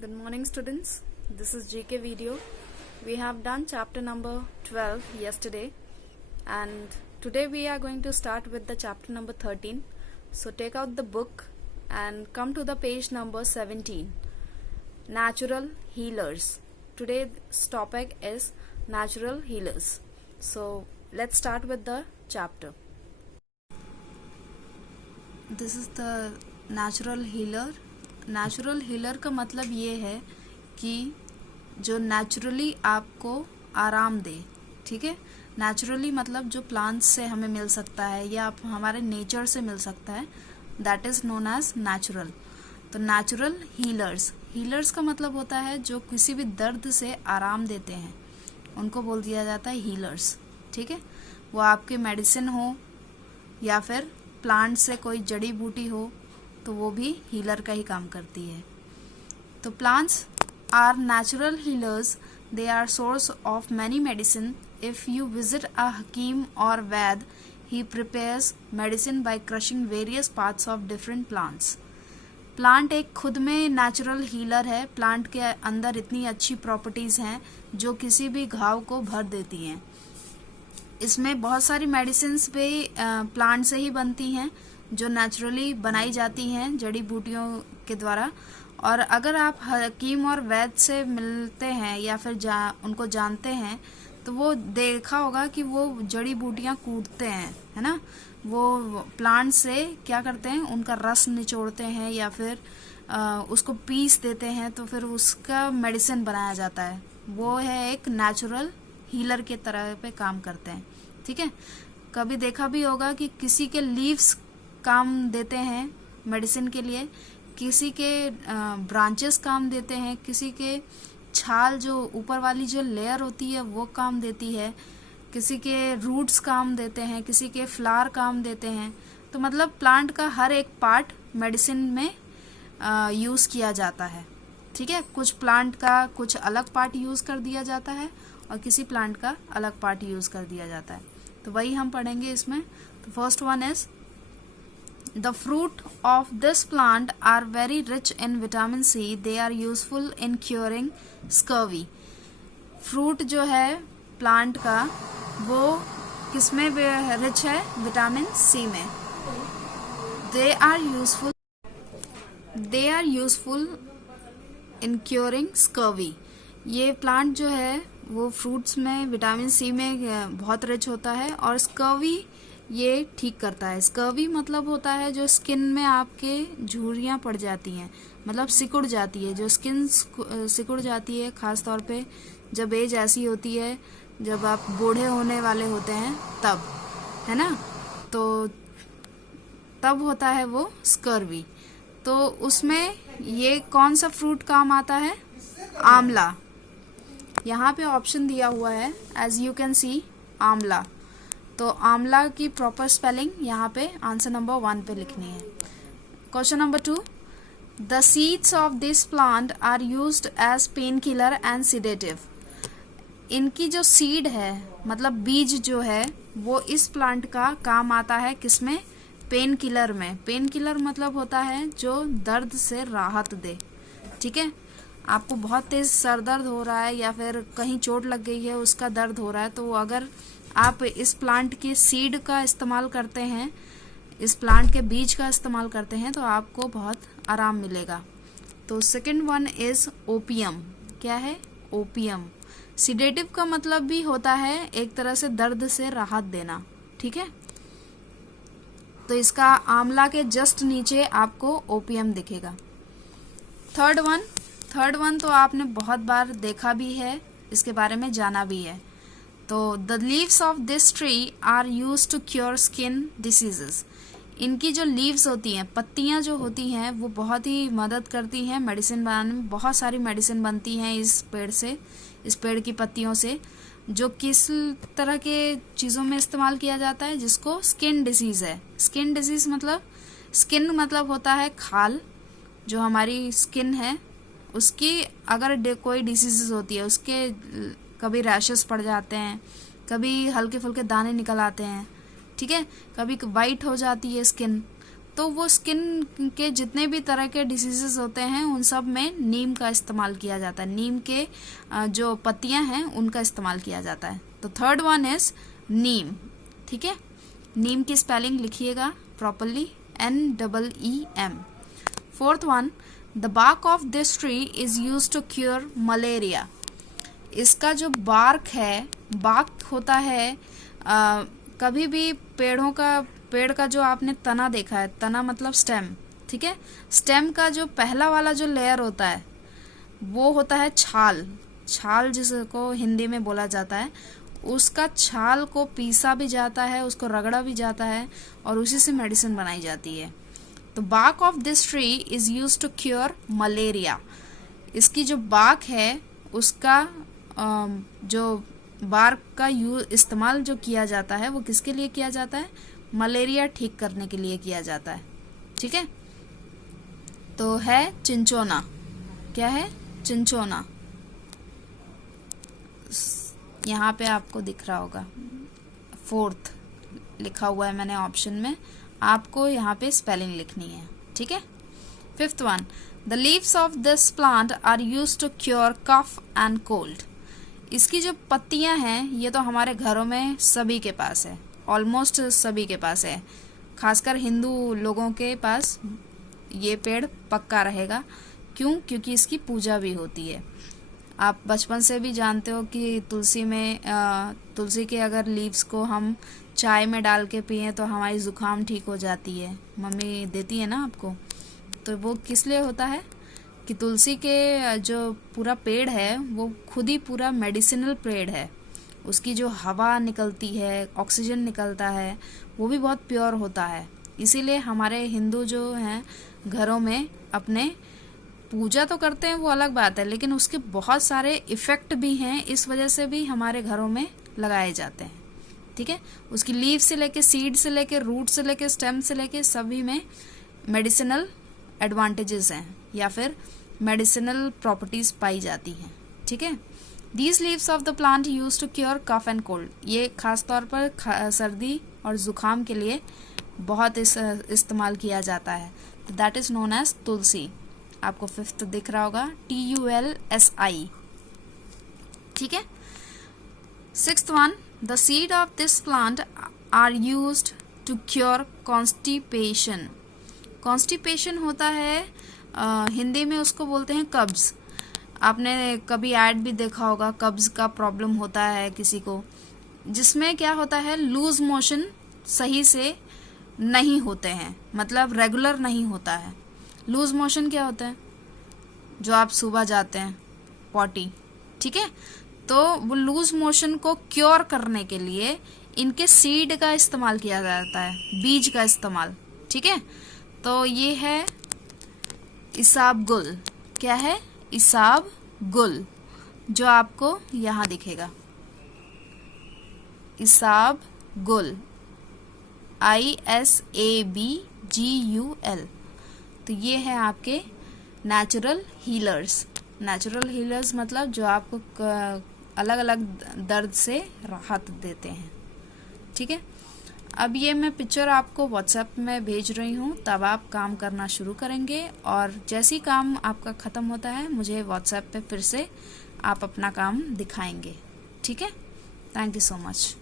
Good morning, students. This is GK video. We have done chapter number 12 yesterday, and today we are going to start with the chapter number 13. So take out the book and come to the page number 17. Natural healers. Today's topic is natural healers. So let's start with the chapter. This is the natural healer. Natural healer का मतलब ये है कि जो naturally आपको आराम दे, ठीक है। नेचुरली मतलब जो प्लांट्स से हमें मिल सकता है या हमारे नेचर से मिल सकता है, that is known as natural. तो नेचुरल हीलर्स का मतलब होता है जो किसी भी दर्द से आराम देते हैं, उनको बोल दिया जाता है हीलर्स, ठीक है। वो आपके मेडिसिन हो या फिर प्लांट से कोई जड़ी बूटी हो, तो वो भी हीलर का ही काम करती है। तो plants are natural healers, they are source of many medicine. If you visit a हकीम और वैद, he prepares medicine by crushing various parts of different plants. Plant एक खुद में नेचुरल हीलर है। प्लांट के अंदर इतनी अच्छी प्रॉपर्टीज हैं जो किसी भी घाव को भर देती हैं। इसमें बहुत सारी मेडिसिन्स भी प्लांट से ही बनती हैं, जो नेचुरली बनाई जाती हैं जड़ी बूटियों के द्वारा। और अगर आप हकीम और वैद से मिलते हैं या फिर उनको जानते हैं, तो वो देखा होगा कि वो जड़ी बूटियां कूटते हैं, है ना। वो प्लांट से क्या करते हैं, उनका रस निचोड़ते हैं या फिर उसको पीस देते हैं, तो फिर उसका मेडिसिन बनाया जाता है। वो है एक नेचुरल हीलर के तरह पे काम करते हैं, ठीक है। कभी देखा भी होगा कि किसी के लीव्स काम देते हैं मेडिसिन के लिए, किसी के ब्रांचेस काम देते हैं, किसी के छाल जो ऊपर वाली जो लेयर होती है वो काम देती है, किसी के रूट्स काम देते हैं, किसी के फ्लावर काम देते हैं। तो मतलब प्लांट का हर एक पार्ट मेडिसिन में यूज किया जाता है, ठीक है। कुछ प्लांट का कुछ अलग पार्ट यूज कर दिया जाता है और किसी प्लांट का अलग पार्ट यूज कर दिया जाता है। तो वही हम पढ़ेंगे इसमें। तो first one is The fruit of this plant are very rich in vitamin C. They are useful in curing scurvy. Fruit जो है प्लांट का, वो किसमें रिच है? विटामिन सी में। They are useful in curing scurvy. ये plant जो है वो फ्रूट्स में विटामिन सी में बहुत रिच होता है और स्कर्वी ये ठीक करता है। स्कर्वी मतलब होता है जो स्किन में आपके झुर्रियाँ पड़ जाती हैं, मतलब सिकुड़ जाती है। जो स्किन सिकुड़ जाती है खास तौर पे जब एज ऐसी होती है, जब आप बूढ़े होने वाले होते हैं तब, है ना, तो तब होता है वो स्कर्वी। तो उसमें ये कौन सा फ्रूट काम आता है? आंवला। यहाँ पे ऑप्शन दिया हुआ है, एज यू कैन सी, आंवला। तो आंवला की प्रॉपर स्पेलिंग यहाँ पे आंसर नंबर 1 पे लिखनी है। Question number 2, the seeds of this plant are used as pain killer and sedative. इनकी जो सीड है, मतलब बीज जो है, वो इस प्लांट का काम आता है किसमें? पेन किलर में। पेन किलर मतलब होता है जो दर्द से राहत दे, ठीक है। आपको बहुत तेज सर दर्द हो रहा है या फिर कहीं चोट लग गई है, उसका दर्द हो रहा है, तो अगर आप इस प्लांट के सीड का इस्तेमाल करते हैं, इस प्लांट के बीज का इस्तेमाल करते हैं, तो आपको बहुत आराम मिलेगा। तो सेकंड वन इज ओपियम। क्या है? ओपियम। सिडेटिव का मतलब भी होता है एक तरह से दर्द से राहत देना, ठीक है। तो इसका आंवला के जस्ट नीचे आपको ओपियम दिखेगा। थर्ड वन तो आपने बहुत बार देखा भी है, इसके बारे में जाना भी है। तो the leaves of this tree are used to cure skin diseases. इनकी जो लीव्स होती हैं, पत्तियां जो होती हैं, वो बहुत ही मदद करती हैं मेडिसिन बनाने में। बहुत सारी मेडिसिन बनती हैं इस पेड़ से, इस पेड़ की पत्तियों से। जो किस तरह के चीज़ों में इस्तेमाल किया जाता है? जिसको स्किन डिसीज है। स्किन डिसीज मतलब, स्किन मतलब होता है खाल, जो हमारी स्किन है उसकी अगर कोई डिसीज होती है, उसके कभी रैशेस पड़ जाते हैं, कभी हल्के फुल्के दाने निकल आते हैं, ठीक है, कभी वाइट हो जाती है स्किन, तो वो स्किन के जितने भी तरह के डिसीजेस होते हैं उन सब में नीम का इस्तेमाल किया जाता है। नीम के जो पत्तियां हैं उनका इस्तेमाल किया जाता है। तो थर्ड वन इज नीम। ठीक है, नीम की स्पेलिंग लिखिएगा properly, NEEM। Fourth one, the bark of this tree is use to cure malaria. इसका जो बार्क है, बार्क होता है कभी भी पेड़ का जो आपने तना देखा है, तना मतलब स्टेम, ठीक है, स्टेम का जो पहला वाला जो लेयर होता है वो होता है छाल। छाल जिसको हिंदी में बोला जाता है, उसका छाल को पीसा भी जाता है, उसको रगड़ा भी जाता है और उसी से मेडिसिन बनाई जाती है। तो bark of this tree is use to cure malaria. इसकी जो बार्क है उसका जो बार्क का इस्तेमाल जो किया जाता है वो किसके लिए किया जाता है? मलेरिया ठीक करने के लिए किया जाता है। ठीक है, तो है चिंचोना। क्या है? चिंचोना। यहाँ पे आपको दिख रहा होगा, फोर्थ लिखा हुआ है मैंने ऑप्शन में, आपको यहाँ पे स्पेलिंग लिखनी है। ठीक है, fifth one, the leaves of this plant are used to cure cough and cold. इसकी जो पत्तियां हैं ये तो हमारे घरों में सभी के पास है, ऑलमोस्ट सभी के पास है, खासकर हिंदू लोगों के पास ये पेड़ पक्का रहेगा। क्यों? क्योंकि इसकी पूजा भी होती है। आप बचपन से भी जानते हो कि तुलसी के अगर लीव्स को हम चाय में डाल के पिए तो हमारी जुकाम ठीक हो जाती है, मम्मी देती है ना आपको। तो वो किस लिए होता है कि तुलसी के जो पूरा पेड़ है वो खुद ही पूरा मेडिसिनल पेड़ है। उसकी जो हवा निकलती है, ऑक्सीजन निकलता है, वो भी बहुत प्योर होता है। इसीलिए हमारे हिंदू जो हैं घरों में अपने पूजा तो करते हैं, वो अलग बात है, लेकिन उसके बहुत सारे इफ़ेक्ट भी हैं, इस वजह से भी हमारे घरों में लगाए जाते हैं। ठीक है, उसकी लीव से लेके, सीड से लेके, रूट से लेके, स्टेम से लेके सभी में मेडिसिनल एडवांटेजेस हैं या फिर मेडिसिनल प्रॉपर्टीज पाई जाती हैं। ठीक है, these leaves of the plant use to cure cough and cold. ये खास तौर पर सर्दी और जुकाम के लिए बहुत इस्तेमाल किया जाता है। That is known as tulsi. आपको फिफ्थ दिख रहा होगा, TULSI। ठीक है, sixth one, the seed of this plant are used to cure constipation. Constipation होता है हिंदी में उसको बोलते हैं कब्ज। आपने कभी ऐड भी देखा होगा, कब्ज का प्रॉब्लम होता है किसी को, जिसमें क्या होता है, लूज मोशन सही से नहीं होते हैं, मतलब रेगुलर नहीं होता है। लूज मोशन क्या होता है? जो आप सुबह जाते हैं पॉटी, ठीक है, तो वो लूज मोशन को क्योर करने के लिए इनके सीड का इस्तेमाल किया जाता है, बीज का इस्तेमाल। ठीक है, तो ये है इसाबगुल। क्या है? इसाबगुल, जो आपको यहाँ दिखेगा, इसाबगुल, ISABGUL। तो ये है आपके नेचुरल हीलर्स। नेचुरल हीलर्स मतलब जो आपको अलग अलग दर्द से राहत देते हैं। ठीक है, अब ये मैं पिक्चर आपको व्हाट्सएप में भेज रही हूँ, तब आप काम करना शुरू करेंगे और जैसे ही काम आपका ख़त्म होता है मुझे व्हाट्सएप पे फिर से आप अपना काम दिखाएंगे। ठीक है, थैंक यू सो मच।